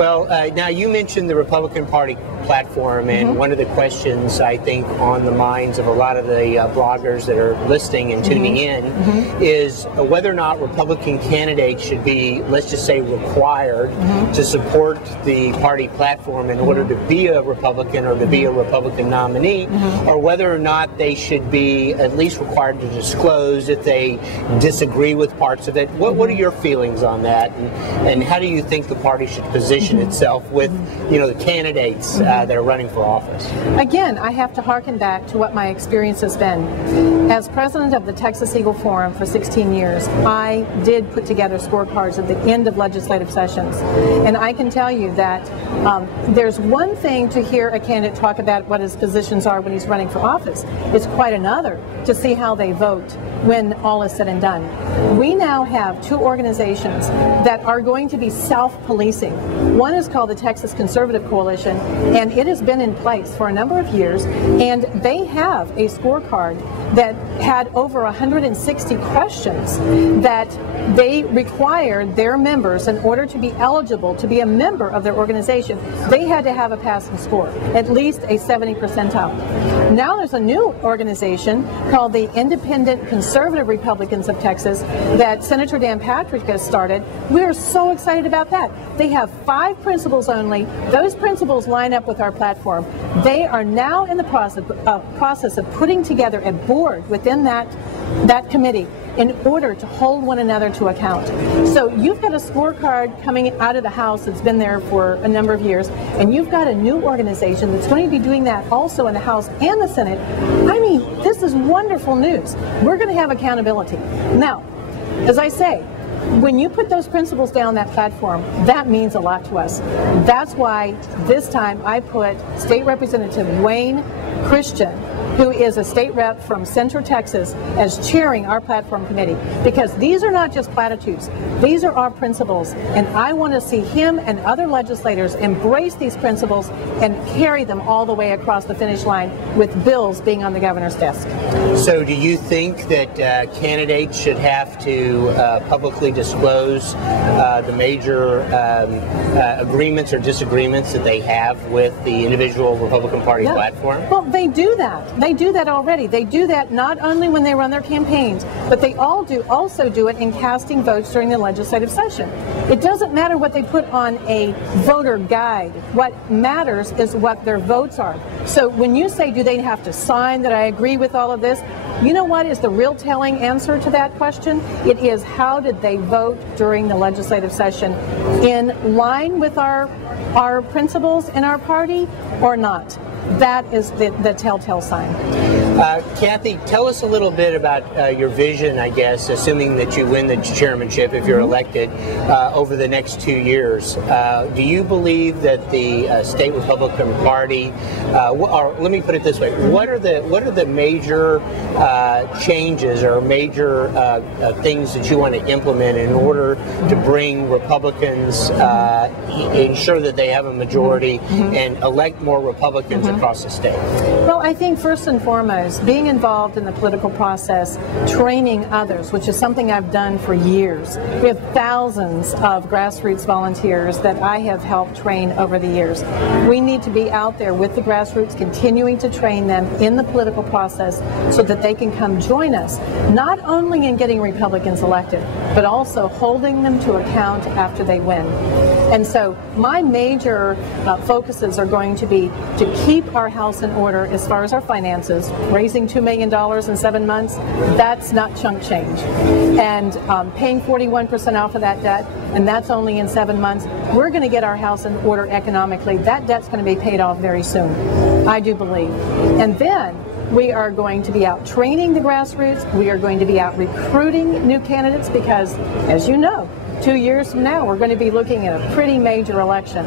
Well, now you mentioned the Republican Party platform, and one of the questions I think on the minds of a lot of the bloggers that are listening and tuning in is whether or not Republican candidates should be, let's just say, required to support the party platform in order to be a Republican or to be a Republican nominee, or whether or not they should be at least required to disclose if they disagree with parts of it. What are your feelings on that, and how do you think the party should position itself with, the candidates that are running for office? Again, I have to harken back to what my experience has been. As president of the Texas Eagle Forum for 16 years, I did put together scorecards at the end of legislative sessions. And I can tell you that there's one thing to hear a candidate talk about what his positions are when he's running for office. It's quite another to see how they vote when all is said and done. We now have two organizations that are going to be self-policing. One is called the Texas Conservative Coalition, and it has been in place for a number of years, and they have a scorecard that had over 160 questions that they required their members, in order to be eligible to be a member of their organization, they had to have a passing score, at least a 70 percentile. Now there's a new organization called the Independent Conservative Republicans of Texas that Senator Dan Patrick has started. We are so excited about that. They have 5 principles only. Those principles line up with our platform. They are now in the process of putting together a board within that committee in order to hold one another to account. So you've got a scorecard coming out of the House that's been there for a number of years, and you've got a new organization that's going to be doing that also in the House and the Senate. I mean, this is wonderful news. We're going to have accountability. Now, as I say, when you put those principles down that platform, that means a lot to us. That's why this time I put State Representative Wayne Christian, who is a state rep from Central Texas, as chairing our platform committee, because these are not just platitudes. These are our principles, and I want to see him and other legislators embrace these principles and carry them all the way across the finish line, with bills being on the governor's desk. So do you think that candidates should have to publicly disclose the major agreements or disagreements that they have with the individual Republican Party platform? Well, they do that. They do that already. They do that not only when they run their campaigns, but they also do it in casting votes during the legislative session. It doesn't matter what they put on a voter guide. What matters is what their votes are. So when you say, do they have to sign that I agree with all of this? You know what is the real telling answer to that question? It is, how did they vote during the legislative session, in line with our principles in our party or not? That is the telltale sign. Cathie, tell us a little bit about your vision, I guess, assuming that you win the chairmanship if you're elected over the next 2 years. Do you believe that the state Republican Party, or let me put it this way, what are the major changes or major things that you want to implement in order to bring Republicans, ensure that they have a majority and elect more Republicans across the state? Well, I think first and foremost, being involved in the political process, training others, which is something I've done for years. We have thousands of grassroots volunteers that I have helped train over the years. We need to be out there with the grassroots, continuing to train them in the political process so that they can come join us, not only in getting Republicans elected, but also holding them to account after they win. And so my major focuses are going to be to keep our house in order as far as our finances. Raising $2 million in 7 months, that's not chunk change. And paying 41% off of that debt, and that's only in 7 months. We're going to get our house in order economically. That debt's going to be paid off very soon, I do believe. And then we are going to be out training the grassroots. We are going to be out recruiting new candidates because, as you know, 2 years from now, we're going to be looking at a pretty major election.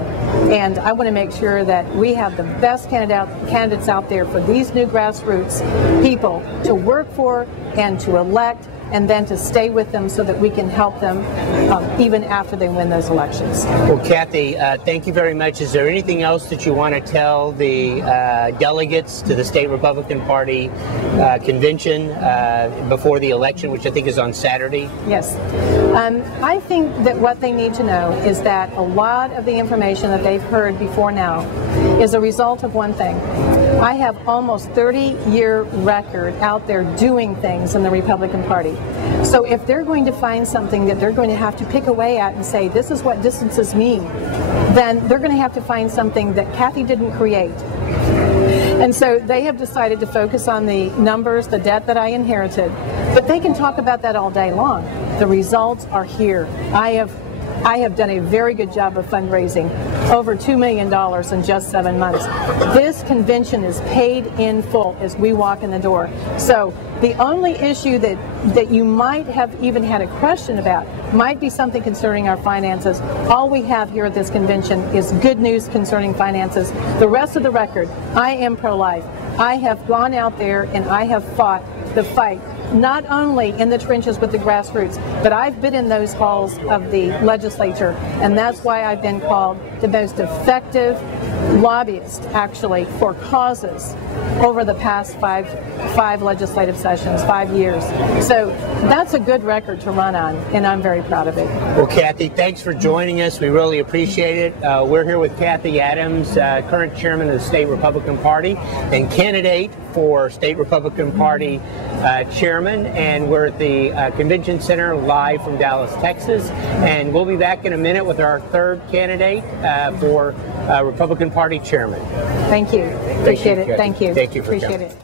And I want to make sure that we have the best candidates out there for these new grassroots people to work for and to elect and then to stay with them so that we can help them even after they win those elections. Well, Cathie, thank you very much. Is there anything else that you want to tell the delegates to the State Republican Party convention before the election, which I think is on Saturday? Yes. I think that what they need to know is that a lot of the information that they've heard before now is a result of one thing. I have almost 30-year record out there doing things in the Republican Party. So if they're going to find something that they're going to have to pick away at and say, this is what distances me, then they're going to have to find something that Cathie didn't create. And so they have decided to focus on the numbers, the debt that I inherited. But they can talk about that all day long. The results are here. I have done a very good job of fundraising, over $2 million in just 7 months. This convention is paid in full as we walk in the door. So the only issue that you might have even had a question about might be something concerning our finances. All we have here at this convention is good news concerning finances. The rest of the record, I am pro-life. I have gone out there and I have fought the fight, not only in the trenches with the grassroots, but I've been in those halls of the legislature, and that's why I've been called the most effective lobbyist, actually, for causes over the past five legislative sessions, 5 years. So that's a good record to run on, and I'm very proud of it. Well, Cathie, thanks for joining us. We really appreciate it. We're here with Cathie Adams, current chairman of the State Republican Party and candidate for State Republican Party chairman, and we're at the Convention Center live from Dallas, Texas, and we'll be back in a minute with our third candidate for Republican Party chairman. Thank you. Appreciate it. Thank you. Thank you for Appreciate coming. it.